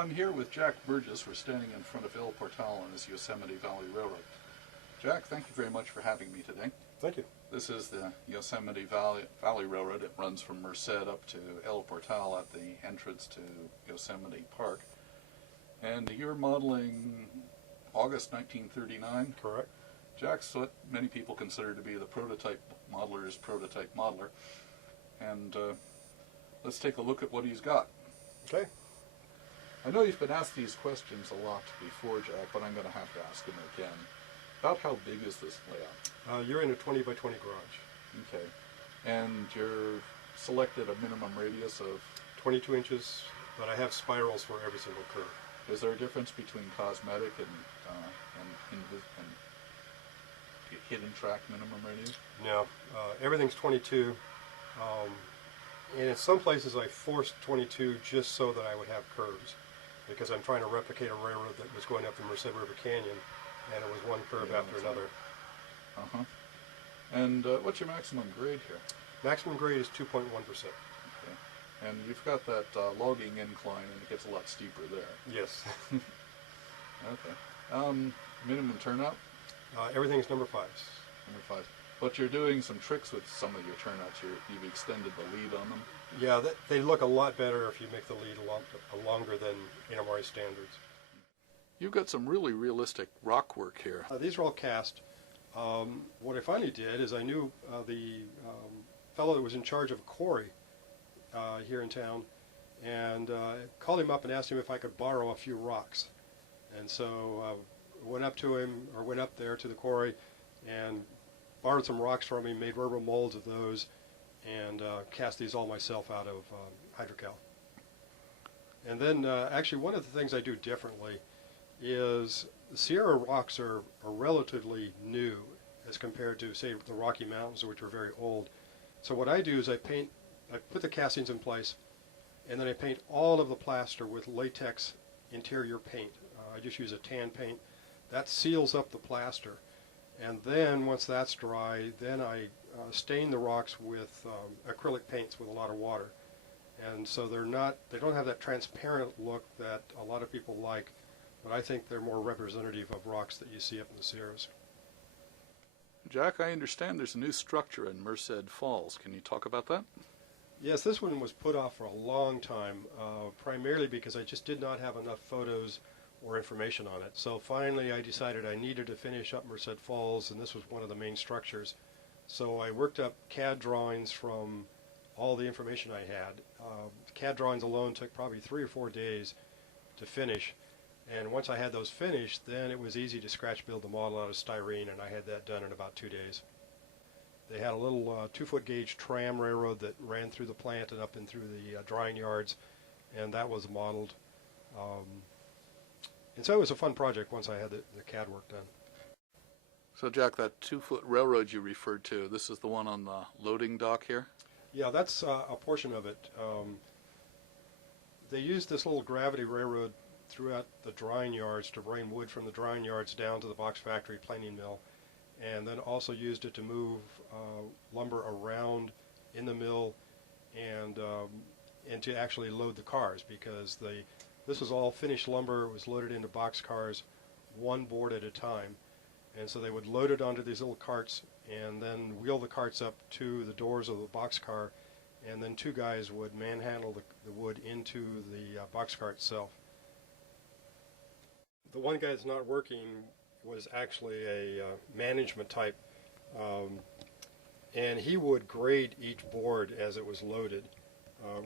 I'm here with Jack Burgess. We're standing in front of El Portal on this Yosemite Valley Railroad. Jack, thank you very much for having me today. Thank you. This is the Yosemite Valley Railroad. It runs from Merced up to El Portal at the entrance to Yosemite Park. And you're modeling August 1939? Correct. Jack's what many people consider to be the prototype modeler's prototype modeler. And let's take a look at what he's got. Okay. I know you've been asked these questions a lot before, Jack, but I'm going to have to ask them again. About how big is this layout? You're in a 20 by 20 garage. Okay. And you're selected a minimum radius of? 22 inches, but I have spirals for every single curve. Is there a difference between cosmetic and hidden track minimum radius? No, everything's 22. And in some places I forced 22 just so that I would have curves, because I'm trying to replicate a railroad that was going up the Merced River Canyon, and it was one curve after another. Uh-huh. And what's your maximum grade here? Maximum grade is 2.1%. Okay. And you've got that logging incline, and it gets a lot steeper there. Yes. Okay. Minimum turnout? Everything's number 5s. Number 5. But you're doing some tricks with some of your turnouts. You've extended the lead on them. Yeah, they look a lot better if you make the lead longer than MRH standards. You've got some really realistic rock work here. These are all cast. What I finally did is I knew the fellow that was in charge of a quarry here in town, and called him up and asked him if I could borrow a few rocks. And so went up there to the quarry and borrowed some rocks from him, made rubber molds of those, and cast these all myself out of hydrocal. And then actually one of the things I do differently is the Sierra rocks are relatively new as compared to, say, the Rocky Mountains, which are very old. So what I do is I put the castings in place, and then I paint all of the plaster with latex interior paint. I just use a tan paint. That seals up the plaster. And then once that's dry, then I stain the rocks with acrylic paints with a lot of water. And so they don't have that transparent look that a lot of people like, but I think they're more representative of rocks that you see up in the Sierras. Jack, I understand there's a new structure in Merced Falls. Can you talk about that? Yes, this one was put off for a long time, primarily because I just did not have enough photos or information on it. So finally I decided I needed to finish up Merced Falls, and this was one of the main structures. So I worked up CAD drawings from all the information I had. CAD drawings alone took probably 3 or 4 days to finish. And once I had those finished, then it was easy to scratch build the model out of styrene, and I had that done in about 2 days. They had a little 2-foot gauge tram railroad that ran through the plant and up and through the drying yards, and that was modeled. And so it was a fun project once I had the CAD work done. So Jack, that 2-foot railroad you referred to, this is the one on the loading dock here? Yeah, that's a portion of it. They used this little gravity railroad throughout the drying yards to bring wood from the drying yards down to the box factory planing mill, and then also used it to move lumber around in the mill and to actually load the cars, because this was all finished lumber. It was loaded into box cars, one board at a time, and so they would load it onto these little carts and then wheel the carts up to the doors of the box car, and then 2 guys would manhandle the wood into the box cart itself. The one guy that's not working was actually a management type, and he would grade each board as it was loaded.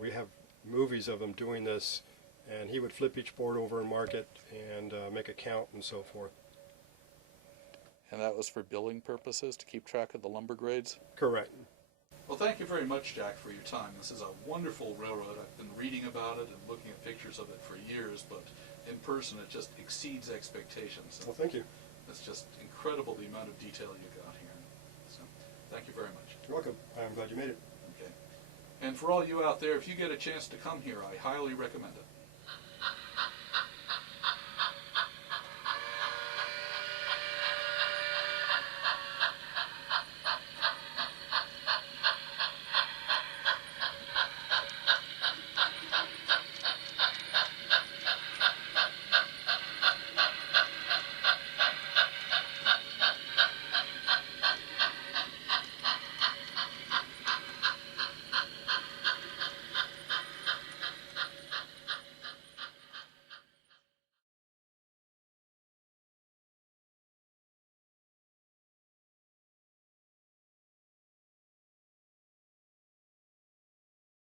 We have movies of him doing this, and he would flip each board over and mark it and make a count and so forth. And that was for billing purposes, to keep track of the lumber grades? Correct. Well, thank you very much, Jack, for your time. This is a wonderful railroad. I've been reading about it and looking at pictures of it for years, but in person it just exceeds expectations. Well, thank you. It's just incredible the amount of detail you got here. So, thank you very much. You're welcome. I'm glad you made it. Okay. And for all you out there, if you get a chance to come here, I highly recommend it.